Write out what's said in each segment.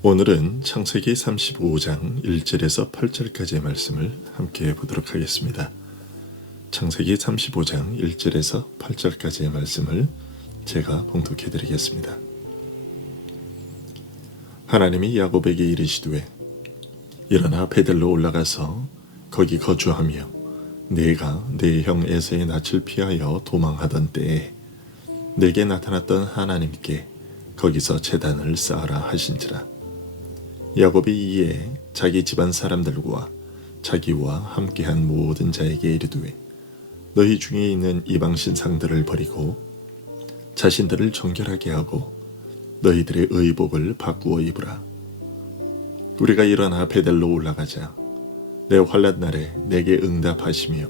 오늘은 창세기 35장 1절에서 8절까지의 말씀을 함께 보도록 하겠습니다. 창세기 35장 1절에서 8절까지의 말씀을 제가 봉독해 드리겠습니다. 하나님이 야곱에게 이르시되 일어나 베델로 올라가서 거기 거주하며 내가 내 형 에서의 낯을 피하여 도망하던 때에 내게 나타났던 하나님께 거기서 제단을 쌓아라 하신지라. 야곱이 이에 자기 집안 사람들과 자기와 함께한 모든 자에게 이르되 너희 중에 있는 이방 신상들을 버리고 자신들을 정결하게 하고 너희들의 의복을 바꾸어 입으라. 우리가 일어나 베델로 올라가자. 내 환난 날에 내게 응답하시며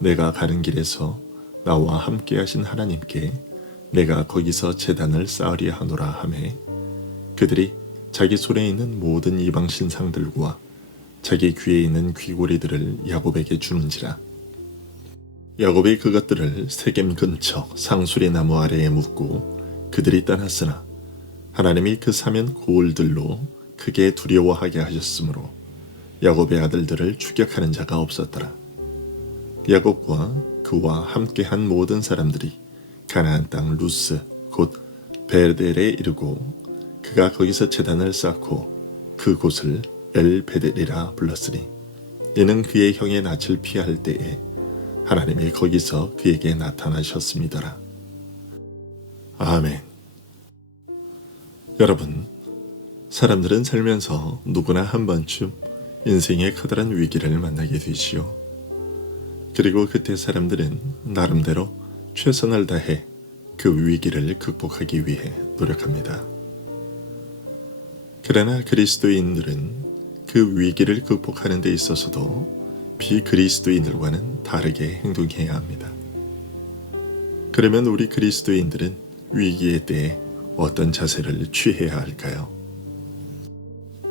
내가 가는 길에서 나와 함께 하신 하나님께 내가 거기서 제단을 쌓으려 하노라 하매 그들이 자기 손에 있는 모든 이방 신상들과 자기 귀에 있는 귀고리들을 야곱에게 주는지라. 야곱이 그것들을 세겜 근처 상수리 나무 아래에 묻고 그들이 떠났으나 하나님이 그 사면 고을들로 크게 두려워하게 하셨으므로 야곱의 아들들을 추격하는 자가 없었더라. 야곱과 그와 함께한 모든 사람들이 가나안 땅 루스 곧 베델에 이르고 그가 거기서 제단을 쌓고 그곳을 엘베델이라 불렀으니 이는 그의 형의 낯을 피할 때에 하나님이 거기서 그에게 나타나셨습니다라. 아멘. 여러분, 사람들은 살면서 누구나 한 번쯤 인생의 커다란 위기를 만나게 되지요. 그리고 그때 사람들은 나름대로 최선을 다해 그 위기를 극복하기 위해 노력합니다. 그러나 그리스도인들은 그 위기를 극복하는 데 있어서도 비그리스도인들과는 다르게 행동해야 합니다. 그러면 우리 그리스도인들은 위기의 때에 어떤 자세를 취해야 할까요?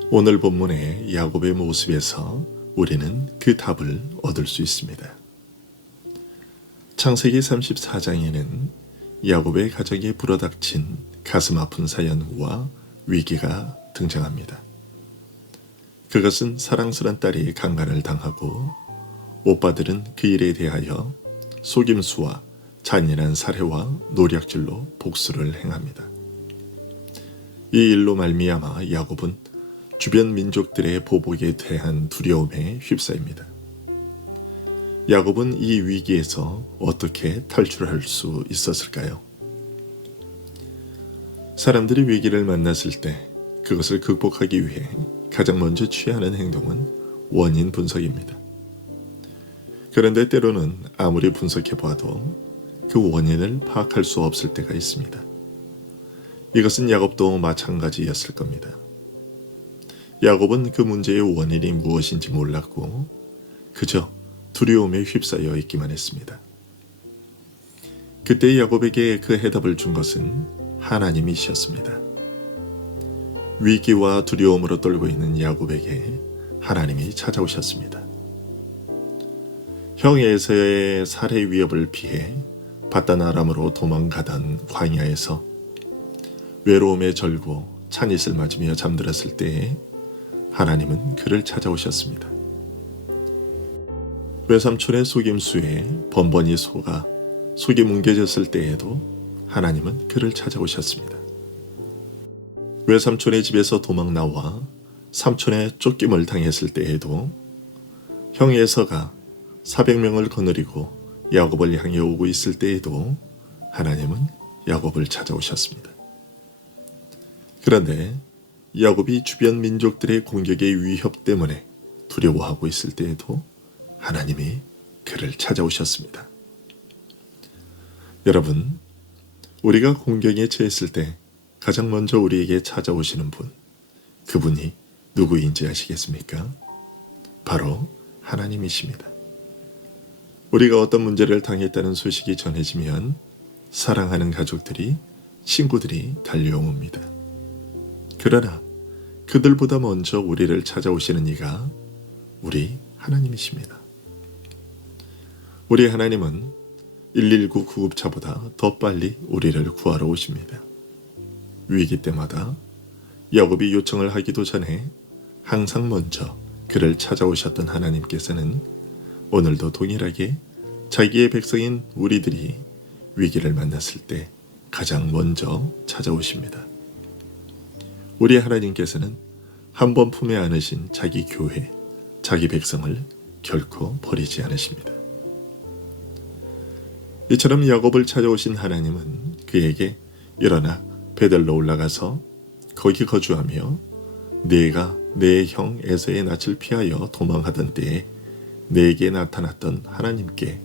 오늘 본문의 야곱의 모습에서 우리는 그 답을 얻을 수 있습니다. 창세기 34장에는 야곱의 가정에 불어닥친 가슴 아픈 사연과 위기가 등장합니다. 그것은 사랑스런 딸이 강간을 당하고 오빠들은 그 일에 대하여 속임수와 잔인한 살해와 노략질로 복수를 행합니다. 이 일로 말미암아 야곱은 주변 민족들의 보복에 대한 두려움에 휩싸입니다. 야곱은 이 위기에서 어떻게 탈출할 수 있었을까요? 사람들이 위기를 만났을 때 그것을 극복하기 위해 가장 먼저 취하는 행동은 원인 분석입니다. 그런데 때로는 아무리 분석해봐도 그 원인을 파악할 수 없을 때가 있습니다. 이것은 야곱도 마찬가지였을 겁니다. 야곱은 그 문제의 원인이 무엇인지 몰랐고 그저 두려움에 휩싸여 있기만 했습니다. 그때 야곱에게 그 해답을 준 것은 하나님이셨습니다. 위기와 두려움으로 떨고 있는 야곱에게 하나님이 찾아오셨습니다. 형 에서의 살해 위협을 피해 바단 아람으로 도망가던 광야에서 외로움에 절고 찬잇을 맞으며 잠들었을 때에 하나님은 그를 찾아오셨습니다. 외삼촌의 속임수에 번번이 속아 속이 뭉개졌을 때에도 하나님은 그를 찾아오셨습니다. 외삼촌의 집에서 도망 나와 삼촌의 쫓김을 당했을 때에도 형 에서가 400명을 거느리고 야곱을 향해 오고 있을 때에도 하나님은 야곱을 찾아오셨습니다. 그런데 야곱이 주변 민족들의 공격의 위협 때문에 두려워하고 있을 때에도 하나님이 그를 찾아오셨습니다. 여러분, 우리가 공격에 처했을 때 가장 먼저 우리에게 찾아오시는 분, 그분이 누구인지 아시겠습니까? 바로 하나님이십니다. 우리가 어떤 문제를 당했다는 소식이 전해지면 사랑하는 가족들이, 친구들이 달려옵니다. 그러나 그들보다 먼저 우리를 찾아오시는 이가 우리 하나님이십니다. 우리 하나님은 119 구급차보다 더 빨리 우리를 구하러 오십니다. 위기 때마다 야곱이 요청을 하기도 전에 항상 먼저 그를 찾아오셨던 하나님께서는 오늘도 동일하게 자기의 백성인 우리들이 위기를 만났을 때 가장 먼저 찾아오십니다. 우리 하나님께서는 한 번 품에 안으신 자기 교회, 자기 백성을 결코 버리지 않으십니다. 이처럼 야곱을 찾아오신 하나님은 그에게 일어나 베델로 올라가서 거기 거주하며 네가 내 형 에서의 낯을 피하여 도망하던 때에 네게 나타났던 하나님께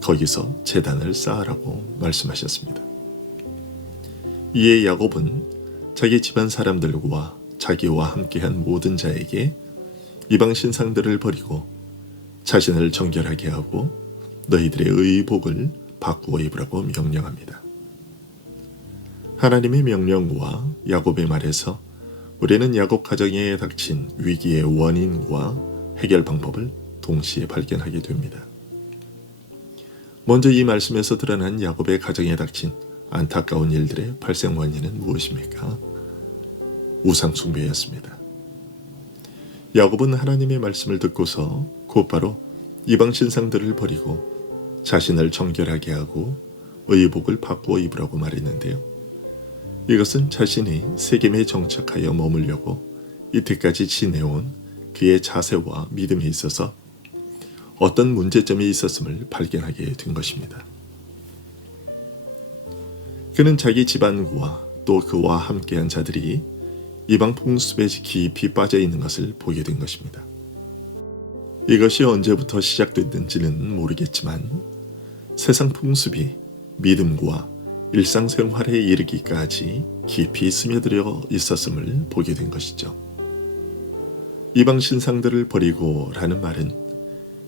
거기서 제단을 쌓으라고 말씀하셨습니다. 이에 야곱은 자기 집안 사람들과 자기와 함께한 모든 자에게 이방 신상들을 버리고 자신을 정결하게 하고 너희들의 의복을 바꾸어 입으라고 명령합니다. 하나님의 명령과 야곱의 말에서 우리는 야곱 가정에 닥친 위기의 원인과 해결 방법을 동시에 발견하게 됩니다. 먼저 이 말씀에서 드러난 야곱의 가정에 닥친 안타까운 일들의 발생 원인은 무엇입니까? 우상 숭배였습니다. 야곱은 하나님의 말씀을 듣고서 곧바로 이방 신상들을 버리고 자신을 정결하게 하고 의복을 바꾸어 입으라고 말했는데요. 이것은 자신이 세겜에 정착하여 머물려고 이때까지 지내온 그의 자세와 믿음에 있어서 어떤 문제점이 있었음을 발견하게 된 것입니다. 그는 자기 집안과 또 그와 함께한 자들이 이방 풍습에 깊이 빠져 있는 것을 보게 된 것입니다. 이것이 언제부터 시작됐는지는 모르겠지만 세상 풍습이 믿음과 일상생활에 이르기까지 깊이 스며들어 있었음을 보게 된 것이죠. 이방 신상들을 버리고 라는 말은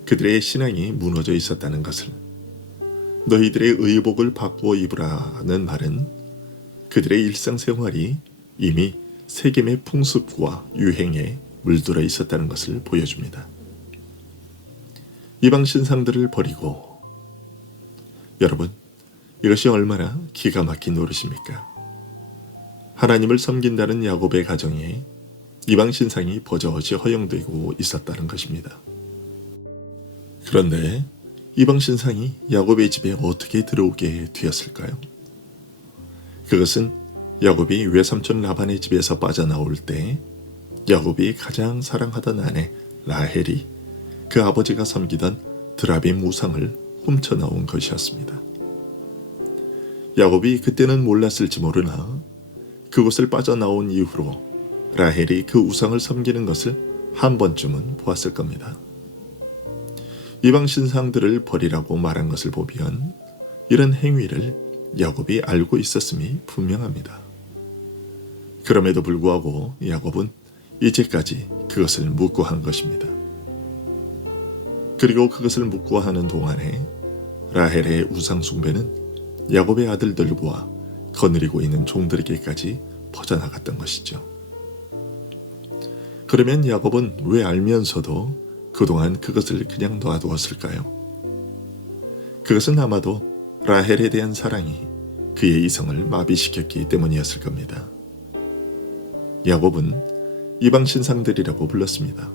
그들의 신앙이 무너져 있었다는 것을, 너희들의 의복을 바꾸어 입으라는 말은 그들의 일상생활이 이미 세겜의 풍습과 유행에 물들어 있었다는 것을 보여줍니다. 이방 신상들을 버리고, 여러분, 이것이 얼마나 기가 막힌 노릇입니까? 하나님을 섬긴다는 야곱의 가정에 이방 신상이 버젓이 허용되고 있었다는 것입니다. 그런데 이방 신상이 야곱의 집에 어떻게 들어오게 되었을까요? 그것은 야곱이 외삼촌 라반의 집에서 빠져나올 때 야곱이 가장 사랑하던 아내 라헬이 그 아버지가 섬기던 드라빔 우상을 훔쳐나온 것이었습니다. 야곱이 그때는 몰랐을지 모르나 그곳을 빠져나온 이후로 라헬이 그 우상을 섬기는 것을 한 번쯤은 보았을 겁니다. 이방 신상들을 버리라고 말한 것을 보면 이런 행위를 야곱이 알고 있었음이 분명합니다. 그럼에도 불구하고 야곱은 이제까지 그것을 묵고한 것입니다. 그리고 그것을 묵고하는 동안에 라헬의 우상 숭배는 야곱의 아들들과 거느리고 있는 종들에게까지 퍼져나갔던 것이죠. 그러면 야곱은 왜 알면서도 그동안 그것을 그냥 놔두었을까요? 그것은 아마도 라헬에 대한 사랑이 그의 이성을 마비시켰기 때문이었을 겁니다. 야곱은 이방 신상들이라고 불렀습니다.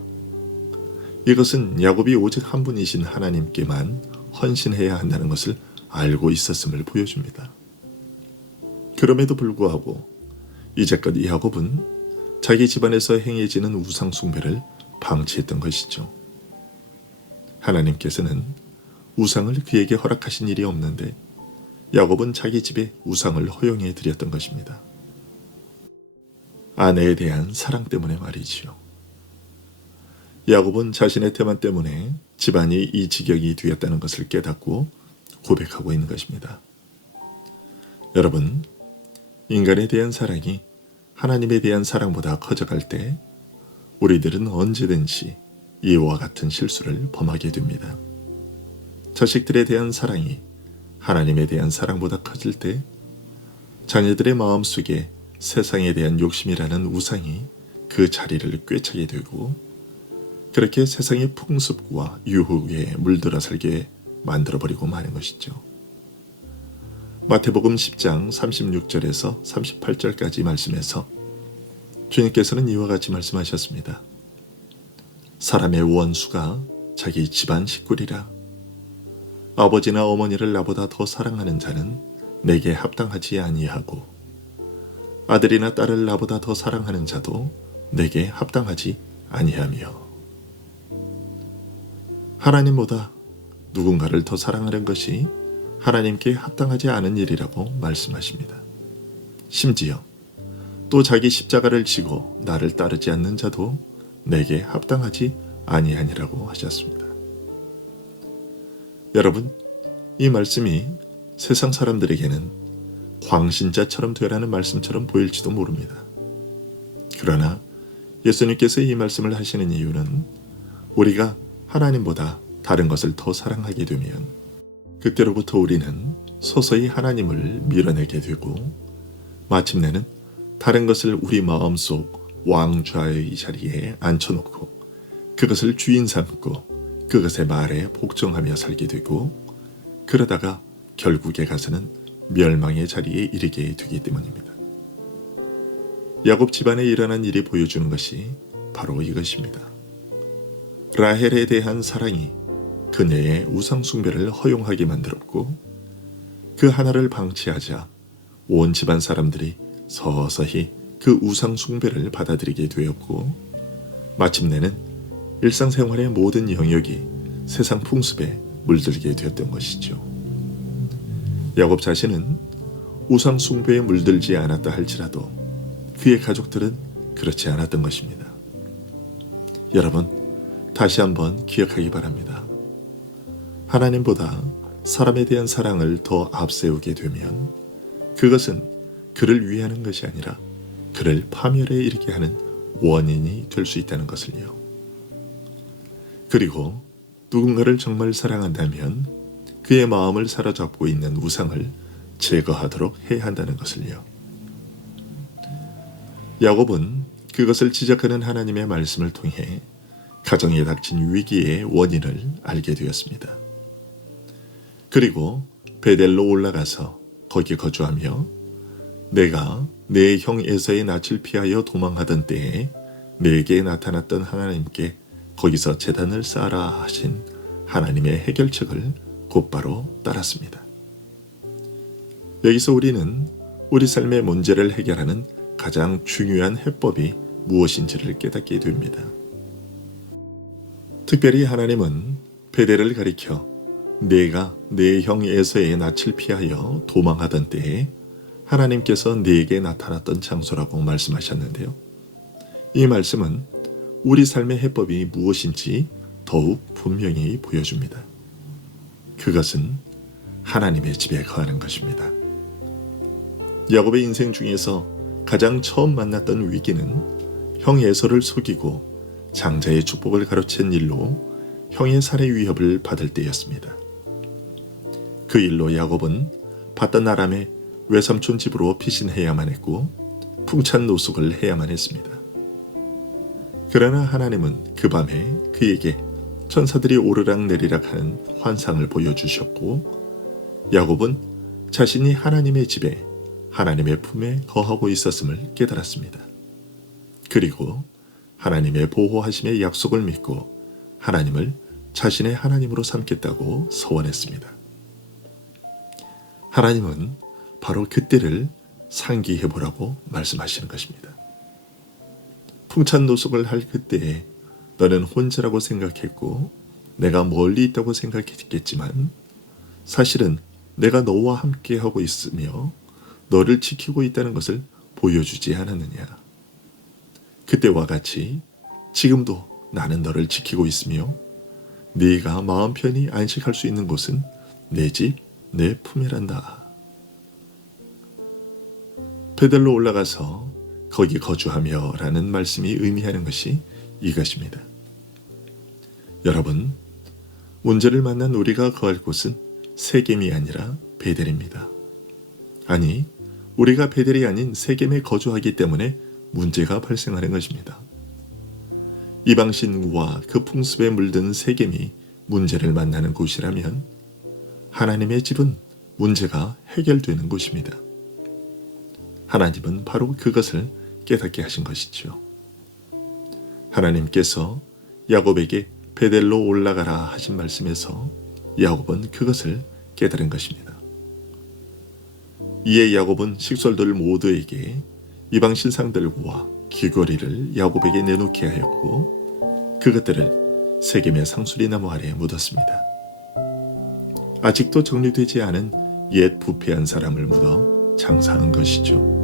이것은 야곱이 오직 한 분이신 하나님께만 헌신해야 한다는 것을 알고 있었음을 보여줍니다. 그럼에도 불구하고 이제껏 야곱은 자기 집안에서 행해지는 우상 숭배를 방치했던 것이죠. 하나님께서는 우상을 그에게 허락하신 일이 없는데 야곱은 자기 집에 우상을 허용해 드렸던 것입니다. 아내에 대한 사랑 때문에 말이지요. 야곱은 자신의 태만 때문에 집안이 이 지경이 되었다는 것을 깨닫고 고백하고 있는 것입니다. 여러분, 인간에 대한 사랑이 하나님에 대한 사랑보다 커져갈 때 우리들은 언제든지 이와 같은 실수를 범하게 됩니다. 자식들에 대한 사랑이 하나님에 대한 사랑보다 커질 때 자녀들의 마음속에 세상에 대한 욕심이라는 우상이 그 자리를 꿰차게 되고 그렇게 세상의 풍습과 유혹에 물들어 살게 만들어버리고 마는 것이죠. 마태복음 10장 36절에서 38절까지 말씀에서 주님께서는 이와 같이 말씀하셨습니다. 사람의 원수가 자기 집안 식구리라. 아버지나 어머니를 나보다 더 사랑하는 자는 내게 합당하지 아니하고 아들이나 딸을 나보다 더 사랑하는 자도 내게 합당하지 아니하며. 하나님보다 누군가를 더 사랑하는 것이 하나님께 합당하지 않은 일이라고 말씀하십니다. 심지어 또 자기 십자가를 지고 나를 따르지 않는 자도 내게 합당하지 아니하니라고 하셨습니다. 여러분, 이 말씀이 세상 사람들에게는 광신자처럼 되라는 말씀처럼 보일지도 모릅니다. 그러나 예수님께서 이 말씀을 하시는 이유는 우리가 하나님보다 다른 것을 더 사랑하게 되면 그때로부터 우리는 서서히 하나님을 밀어내게 되고 마침내는 다른 것을 우리 마음속 왕좌의 자리에 앉혀놓고 그것을 주인 삼고 그것의 말에 복종하며 살게 되고 그러다가 결국에 가서는 멸망의 자리에 이르게 되기 때문입니다. 야곱 집안에 일어난 일이 보여주는 것이 바로 이것입니다. 라헬에 대한 사랑이 그녀의 우상숭배를 허용하게 만들었고 그 하나를 방치하자 온 집안 사람들이 서서히 그 우상숭배를 받아들이게 되었고 마침내는 일상생활의 모든 영역이 세상 풍습에 물들게 되었던 것이죠. 야곱 자신은 우상숭배에 물들지 않았다 할지라도 그의 가족들은 그렇지 않았던 것입니다. 여러분, 다시 한번 기억하기 바랍니다. 하나님보다 사람에 대한 사랑을 더 앞세우게 되면 그것은 그를 위하는 것이 아니라 그를 파멸에 이르게 하는 원인이 될 수 있다는 것을요. 그리고 누군가를 정말 사랑한다면 그의 마음을 사로잡고 있는 우상을 제거하도록 해야 한다는 것을요. 야곱은 그것을 지적하는 하나님의 말씀을 통해 가정에 닥친 위기의 원인을 알게 되었습니다. 그리고 베델로 올라가서 거기 거주하며 내가 내 형 에서의 낯을 피하여 도망하던 때에 내게 나타났던 하나님께 거기서 제단을 쌓아라 하신 하나님의 해결책을 곧바로 따랐습니다. 여기서 우리는 우리 삶의 문제를 해결하는 가장 중요한 해법이 무엇인지를 깨닫게 됩니다. 특별히 하나님은 베델을 가리켜 내가 내 형 에서의 낯을 피하여 도망하던 때에 하나님께서 내게 나타났던 장소라고 말씀하셨는데요. 이 말씀은 우리 삶의 해법이 무엇인지 더욱 분명히 보여줍니다. 그것은 하나님의 집에 거하는 것입니다. 야곱의 인생 중에서 가장 처음 만났던 위기는 형 에서를 속이고 장자의 축복을 가로챈 일로 형의 살해 위협을 받을 때였습니다. 그 일로 야곱은 바단 아람의 외삼촌 집으로 피신해야만 했고 풍찬 노숙을 해야만 했습니다. 그러나 하나님은 그 밤에 그에게 천사들이 오르락내리락 하는 환상을 보여주셨고 야곱은 자신이 하나님의 집에 하나님의 품에 거하고 있었음을 깨달았습니다. 그리고 하나님의 보호하심의 약속을 믿고 하나님을 자신의 하나님으로 삼겠다고 서원했습니다. 하나님은 바로 그때를 상기해보라고 말씀하시는 것입니다. 풍찬 노숙을 할 그때에 너는 혼자라고 생각했고 내가 멀리 있다고 생각했겠지만 사실은 내가 너와 함께하고 있으며 너를 지키고 있다는 것을 보여주지 않았느냐. 그때와 같이 지금도 나는 너를 지키고 있으며 네가 마음 편히 안식할 수 있는 곳은 내 집, 내 품이란다. 베델로 올라가서 거기 거주하며 라는 말씀이 의미하는 것이 이것입니다. 여러분, 문제를 만난 우리가 거할 곳은 세겜이 아니라 베델입니다. 아니, 우리가 베델이 아닌 세겜에 거주하기 때문에 문제가 발생하는 것입니다. 이방신과 그 풍습에 물든 세겜이 문제를 만나는 곳이라면 하나님의 집은 문제가 해결되는 곳입니다. 하나님은 바로 그것을 깨닫게 하신 것이죠. 하나님께서 야곱에게 베델로 올라가라 하신 말씀에서 야곱은 그것을 깨달은 것입니다. 이에 야곱은 식솔들 모두에게 이방 신상들과 귀걸이를 야곱에게 내놓게 하였고 그것들을 세겜의 상수리나무 아래에 묻었습니다. 아직도 정리되지 않은 옛 부패한 사람을 묻어 장사한 것이죠.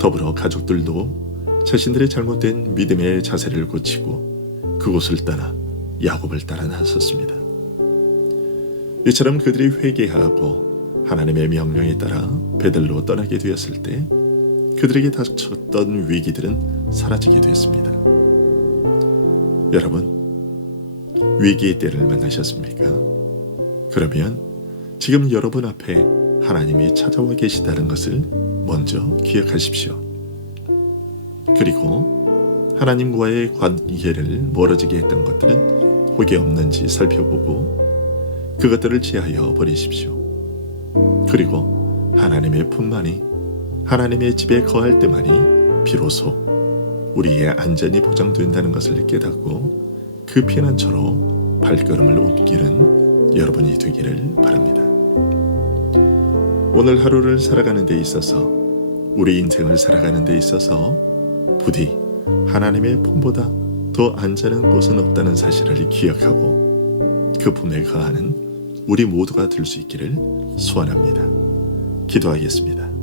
더불어 가족들도 자신들의 잘못된 믿음의 자세를 고치고 그곳을 떠나 야곱을 따라 나섰습니다. 이처럼 그들이 회개하고 하나님의 명령에 따라 베들로 떠나게 되었을 때 그들에게 닥쳤던 위기들은 사라지게 되었습니다. 여러분, 위기의 때를 만나셨습니까? 그러면 지금 여러분 앞에 하나님이 찾아와 계시다는 것을 먼저 기억하십시오. 그리고 하나님과의 관계를 멀어지게 했던 것들은 혹이 없는지 살펴보고 그것들을 제하여 버리십시오. 그리고 하나님의 품만이 하나님의 집에 거할 때만이 비로소 우리의 안전이 보장된다는 것을 깨닫고 그 피난처로 발걸음을 옮기는 여러분이 되기를 바랍니다. 오늘 하루를 살아가는 데 있어서 우리 인생을 살아가는 데 있어서 부디 하나님의 품보다 더 안전한 곳은 없다는 사실을 기억하고 그 품에 거하는 우리 모두가 될 수 있기를 소원합니다. 기도하겠습니다.